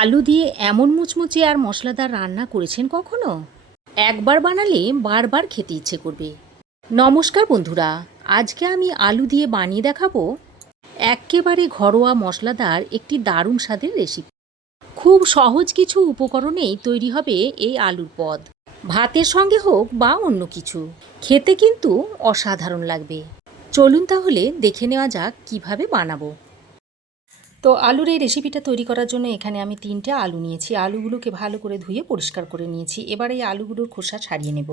আলু দিয়ে এমন মুচমুচে আর মশলাদার রান্না করেছেন কখনো? একবার বানালে বারবার খেতে ইচ্ছে করবে। নমস্কার বন্ধুরা, আজকে আমি আলু দিয়ে বানিয়ে দেখাবো এক্কেবারে ঘরোয়া মশলাদার একটি দারুণ স্বাদের রেসিপি। খুব সহজ কিছু উপকরণেই তৈরি হবে এই আলুর পদ। ভাতের সঙ্গে হোক বা অন্য কিছু, খেতে কিন্তু অসাধারণ লাগবে। চলুন তাহলে দেখে নেওয়া যাক কিভাবে বানাবো। তো আলুর এই রেসিপিটা তৈরি করার জন্য এখানে আমি 3টে আলু নিয়েছি। আলুগুলোকে ভালো করে ধুয়ে পরিষ্কার করে নিয়েছি। এবার এই আলুগুলোর খোসা ছাড়িয়ে নেব।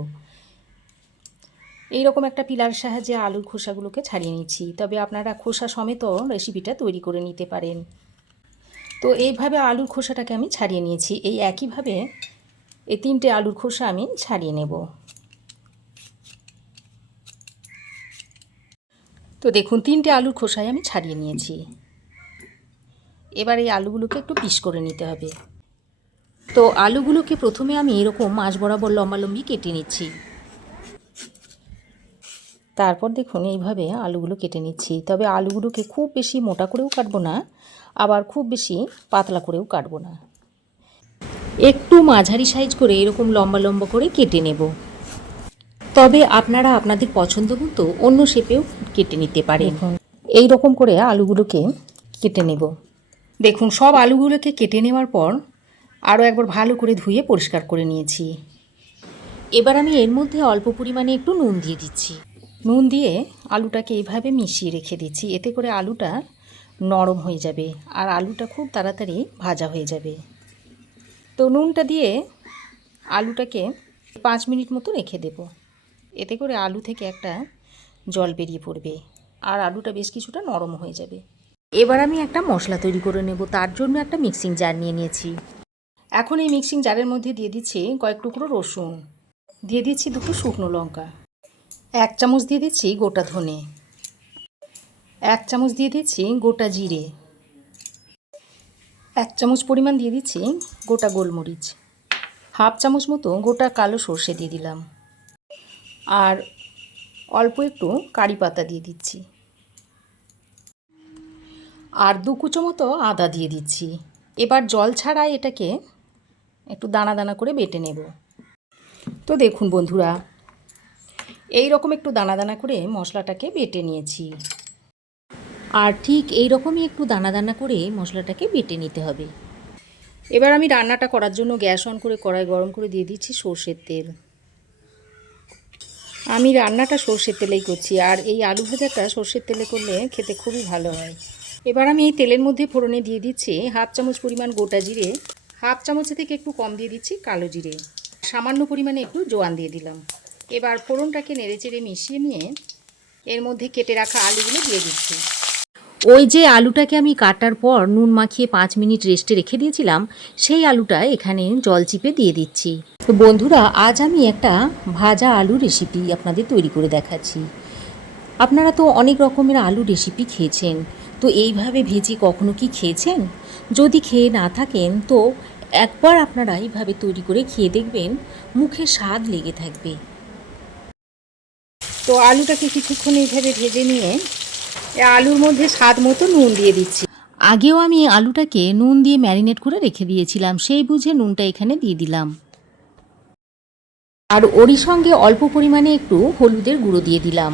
এইরকম একটা পিলার সাহায্যে আলুর খোসাগুলোকে ছাড়িয়ে নিচ্ছি। তবে আপনারা খোসা সমেত রেসিপিটা তৈরি করে নিতে পারেন। তো এইভাবে আলুর খোসাটাকে আমি ছাড়িয়ে নিয়েছি। এই একইভাবে এই 3টে আলুর খোসা আমি ছাড়িয়ে নেব। তো দেখুন 3টে আলুর খোসাই আমি ছাড়িয়ে নিয়েছি। এবার এই আলুগুলোকে একটু পিস করে নিতে হবে। তো আলুগুলোকে প্রথমে আমি এরকম মাঝ বরাবর লম্বালম্বি কেটে নিচ্ছি। তারপর দেখুন এইভাবে আলুগুলো কেটে নিচ্ছি। তবে আলুগুলোকে খুব বেশি মোটা করেও কাটবো না, আবার খুব বেশি পাতলা করেও কাটবো না। একটু মাঝারি সাইজ করে এরকম লম্বা লম্বা করে কেটে নেব। তবে আপনারা আপনাদের পছন্দ মতো অন্য শেপেও কেটে নিতে পারেন। এই রকম করে আলুগুলোকে কেটে নেব। দেখুন সব আলুগুলোকে কেটে নেওয়ার পর আরও একবার ভালো করে ধুয়ে পরিষ্কার করে নিয়েছি। এবার আমি এর মধ্যে অল্প পরিমাণে একটু নুন দিয়ে দিচ্ছি। নুন দিয়ে আলুটাকে এইভাবে মিশিয়ে রেখে দিচ্ছি। এতে করে আলুটা নরম হয়ে যাবে আর আলুটা খুব তাড়াতাড়ি ভাজা হয়ে যাবে। তো নুনটা দিয়ে আলুটাকে 5 মিনিট মতো রেখে দেব। এতে করে আলু থেকে একটা জল বেরিয়ে পড়বে আর আলুটা বেশ কিছুটা নরম হয়ে যাবে। এবার আমি একটা মশলা তৈরি করে নেব। তার জন্য একটা মিক্সিং জার নিয়ে নিয়েছি। এখন এই মিক্সিং জারের মধ্যে দিয়ে দিচ্ছি কয়েক টুকরো রসুন, দিয়ে দিচ্ছি 2টো শুকনো লঙ্কা, 1 চামচ দিয়ে দিচ্ছি গোটা ধনে, 1 চামচ দিয়ে দিচ্ছি গোটা জিরে, 1 চামচ পরিমাণ দিয়ে দিচ্ছি গোটা গোলমরিচ, হাফ চামচ মতো গোটা কালো সর্ষে দিয়ে দিলাম, আর অল্প একটু কারি পাতা দিয়ে দিচ্ছি, আর 2 কুচো মতো আদা দিয়ে দিচ্ছি। এবার জল ছাড়াই এটাকে একটু দানা দানা করে বেটে নেব। তো দেখুন বন্ধুরা, এই রকম একটু দানা দানা করে মশলাটাকে বেটে নিয়েছি। আর ঠিক এই রকমই একটু দানা দানা করে মশলাটাকে বেটে নিতে হবে। এবার আমি রান্নাটা করার জন্য গ্যাস অন করে কড়াই গরম করে দিয়ে দিচ্ছি সর্ষের তেল। আমি রান্নাটা সর্ষের তেলেই করছি, আর এই আলু ভাজাটা সর্ষের তেলে করলে খেতে খুবই ভালো হয়। এবার আমি এই তেলের মধ্যে ফোড়নে দিয়ে দিচ্ছি হাফ চামচ পরিমাণ গোটা জিরে, হাফ চামচের থেকে একটু কম দিয়ে দিচ্ছি কালো জিরে, সামান্য পরিমাণে একটু জোয়ান দিয়ে দিলাম। এবার ফোড়নটাকে নেড়েচেড়ে মিশিয়ে নিয়ে এর মধ্যে কেটে রাখা আলুগুলো দিয়ে দিচ্ছি। ওই যে আলুটাকে আমি কাটার পর নুন মাখিয়ে 5 মিনিট রেস্টে রেখে দিয়েছিলাম, সেই আলুটা এখানে জল চিপে দিয়ে দিচ্ছি। তো বন্ধুরা, আজ আমি একটা ভাজা আলু রেসিপি আপনাদের তৈরি করে দেখাচ্ছি। আপনারা তো অনেক রকমের আলু রেসিপি খেয়েছেন, তো এইভাবে ভেজে কখনো কি খেয়েছেন? যদি খেয়ে না থাকেন তো একবার আপনারা এইভাবে তৈরি করে খেয়ে দেখবেন, মুখে স্বাদ লেগে থাকবে। তো আলুটাকে কিছুক্ষণ এইভাবে ভেজে নিয়ে আলুর মধ্যে স্বাদ মতো নুন দিয়ে দিচ্ছি। আগেও আমি আলুটাকে নুন দিয়ে ম্যারিনেট করে রেখে দিয়েছিলাম, সেই বুঝে নুনটা এখানে দিয়ে দিলাম। আর ওরই সঙ্গে অল্প পরিমাণে একটু হলুদের গুঁড়ো দিয়ে দিলাম।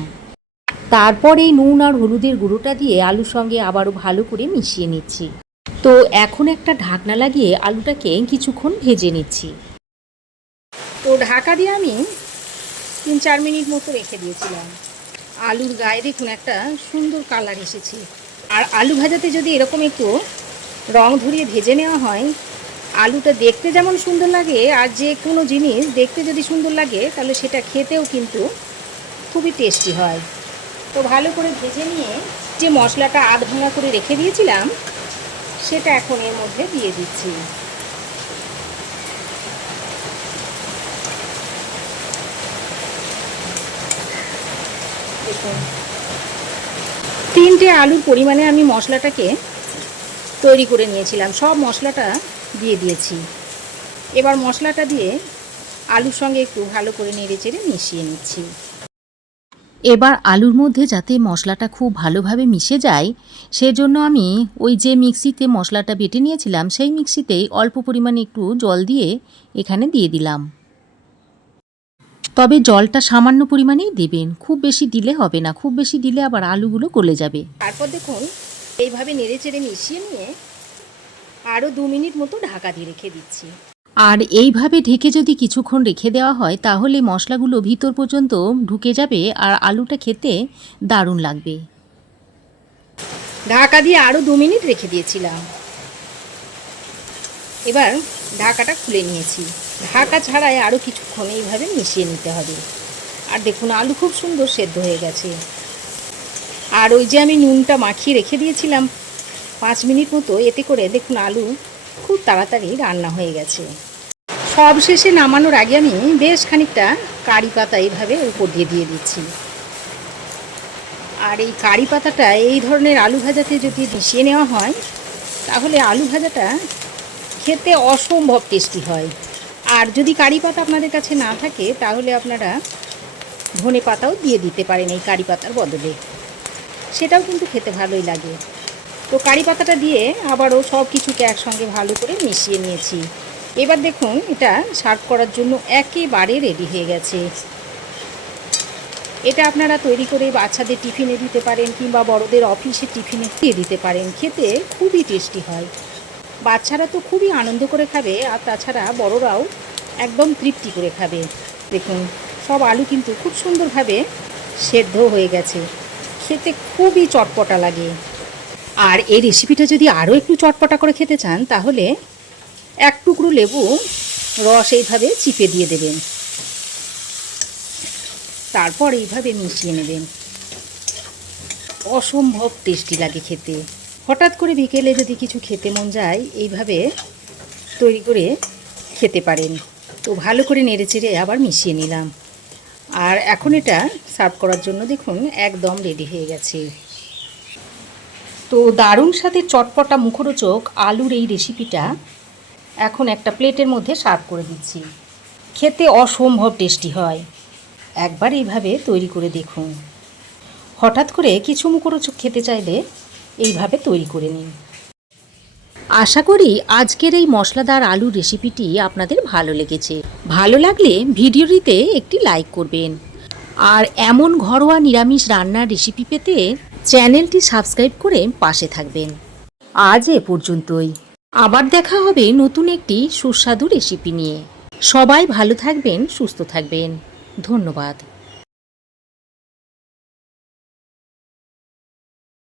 তারপর এই নুন আর হলুদের গুঁড়োটা দিয়ে আলুর সঙ্গে আবারও ভালো করে মিশিয়ে নিচ্ছি। তো এখন একটা ঢাকনা লাগিয়ে আলুটাকে কিছুক্ষণ ভেজে নিচ্ছি। তো ঢাকা দিয়ে আমি 3-4 মিনিট মতো রেখে দিয়েছিলাম। আলুর গায়ে দেখুন একটা সুন্দর কালার এসেছে। আর আলু ভাজাতে যদি এরকম একটু রং ধরিয়ে ভেজে নেওয়া হয়, আলুটা দেখতে যেমন সুন্দর লাগে, আর যে কোনো জিনিস দেখতে যদি সুন্দর লাগে তাহলে সেটা খেতেও কিন্তু খুবই টেস্টি হয়। তো ভালো করে ভেজে নিয়ে যে মশলাটা আধ ভাঙা করে রেখে দিয়েছিলাম সেটা এখন এর মধ্যে দিয়ে দিচ্ছি। দেখুন 3টে আলুর পরিমাণে আমি মশলাটাকে তৈরি করে নিয়েছিলাম, সব মশলাটা দিয়ে দিয়েছি। এবার মশলাটা দিয়ে আলুর সঙ্গে একটু ভালো করে নেড়ে চেড়ে মিশিয়ে নিচ্ছি। এবার আলুর মধ্যে যাতে মশলাটা খুব ভালোভাবে মিশে যায় সেজন্য আমি ওই যে মিক্সিতে মশলাটা বেটে নিয়েছিলাম সেই মিক্সিতেই অল্প পরিমাণে একটু জল দিয়ে এখানে দিয়ে দিলাম। তবে জলটা সামান্য পরিমাণেই দেবেন, খুব বেশি দিলে হবে না, খুব বেশি দিলে আবার আলুগুলো গলে যাবে। তারপর দেখুন এইভাবে নেড়েচেড়ে মিশিয়ে নিয়ে আরও 2 মিনিট মতো ঢাকা দিয়ে রেখে দিচ্ছি। আর এইভাবে ঢেকে যদি কিছুক্ষণ রেখে দেওয়া হয় তাহলে মশলাগুলো ভিতর পর্যন্ত ঢুকে যাবে আর আলুটা খেতে দারুণ লাগবে। ঢাকা দিয়ে আরও 2 মিনিট রেখে দিয়েছিলাম। এবার ঢাকাটা খুলে নিয়েছি। ঢাকা ছাড়াই আরও কিছুক্ষণ এইভাবে মিশিয়ে নিতে হবে। আর দেখুন আলু খুব সুন্দর সেদ্ধ হয়ে গেছে। আর ওই যে আমি নুনটা মাখিয়ে রেখে দিয়েছিলাম 5 মিনিট মতো, এতে করে দেখুন আলু খুব তাড়াতাড়ি রান্না হয়ে গেছে। সব শেষে নামানোর আগে আমি বেশ খানিকটা কারি পাতা এইভাবে উপর দিয়ে দিচ্ছি। আর এই কারি পাতাটা এই ধরনের আলু ভাজাতে যদি মিশিয়ে নেওয়া হয় তাহলে আলু ভাজাটা খেতে অসম্ভব টেস্টি হয়। আর যদি কারি পাতা আপনাদের কাছে না থাকে তাহলে আপনারা ধনে পাতাও দিয়ে দিতে পারেন এই কারি পাতার বদলে, সেটাও কিন্তু খেতে ভালোই লাগে। তো কারি পাতাটা দিয়ে আবারও সব কিছুকে একসঙ্গে ভালো করে মিশিয়ে নিয়েছি। এবার দেখুন এটা সার্ভ করার জন্য একেবারে রেডি হয়ে গেছে। এটা আপনারা তৈরি করে বাচ্চাদের টিফিনে দিতে পারেন কিংবা বড়দের অফিসের টিফিনে দিয়ে দিতে পারেন, খেতে খুবই টেস্টি হয়। বাচ্চারা তো খুবই আনন্দ করে খাবে আর তাছাড়া বড়রাও একদম তৃপ্তি করে খাবে। দেখুন সব আলু কিন্তু খুব সুন্দরভাবে সেদ্ধ হয়ে গেছে, খেতে খুবই চটপটা লাগে। আর এই রেসিপিটা যদি আরও একটু চটপটা করে খেতে চান তাহলে 1 টুকরো লেবু রস এইভাবে চিপে দিয়ে দেবেন, তারপর এইভাবে মিশিয়ে নেবেন। অসম্ভব টেস্টি লাগে খেতে। হঠাৎ করে বিকেলে যদি কিছু খেতে মন যায় এইভাবে তৈরি করে খেতে পারেন। তো ভালো করে নেড়েচেড়ে আবার মিশিয়ে নিলাম। আর এখন এটা সার্ভ করার জন্য দেখুন একদম রেডি হয়ে গেছে। তো দারুণ স্বাদের চটপটা মুখরোচক আলুর এই রেসিপিটা এখন একটা প্লেটের মধ্যে সার্ভ করে দিচ্ছি। খেতে অসম্ভব টেস্টি হয়, একবার এইভাবে তৈরি করে দেখুন। হঠাৎ করে কিছু মুখরোচক খেতে চাইলে এইভাবে তৈরি করে নিন। আশা করি আজকের এই মশলাদার আলুর রেসিপিটি আপনাদের ভালো লেগেছে। ভালো লাগলে ভিডিওটিতে একটি লাইক করবেন আর এমন ঘরোয়া নিরামিষ রান্নার রেসিপি পেতে চ্যানেলটি সাবস্ক্রাইব করে পাশে থাকবেন। আজ এ পর্যন্তই, আবার দেখা হবে নতুন একটি সুস্বাদু রেসিপি নিয়ে। সবাই ভালো থাকবেন, সুস্থ থাকবেন। ধন্যবাদ।